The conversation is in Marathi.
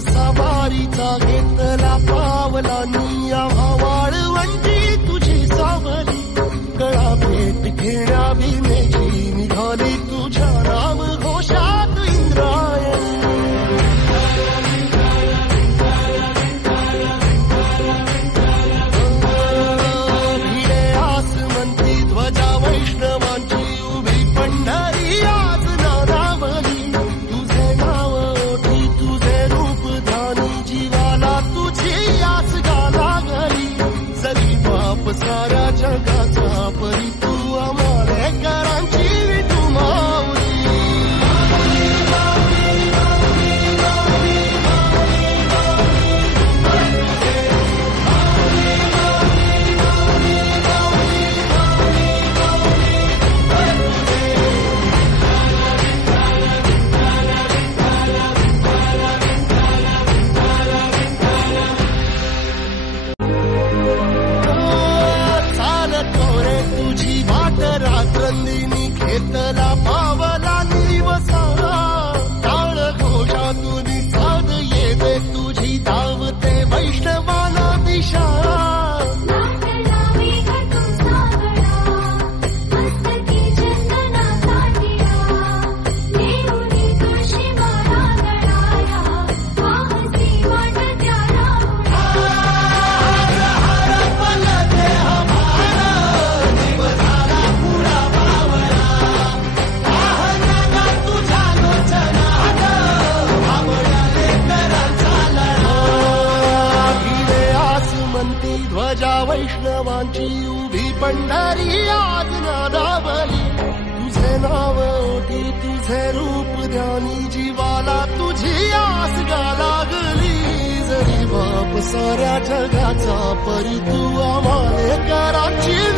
सवारीचा घेतला पावलांनी आम्हा वाळवंटी तुझी सावली कळा भेट घेण्या भीमेची निघाली तुझ्या राम घोषात इंद्रायणी भिडे आसमंती ध्वजा वैष्णवांची उभी पंढरी आज नारावली तुझे नाव ओठी तुझे रूप जीवाला तुझी आस गाला गली जरी बाप साऱ्या जगाचा परी तू आमालेकरांची तू माऊली रात्रंदिनी घेतला पावला निवसा टाळ घोषातून साध येते तुझी धावते वैष्णवाला दिशा ध्वजा वैष्णवांची उभी पंढरी आज नादावली तुझे नाव ओठी तुझे रूप ध्यानी जीवाला तुझी आस गा लागली जरी बाप साऱ्या जगाचा परी तू आम्हालेकरांची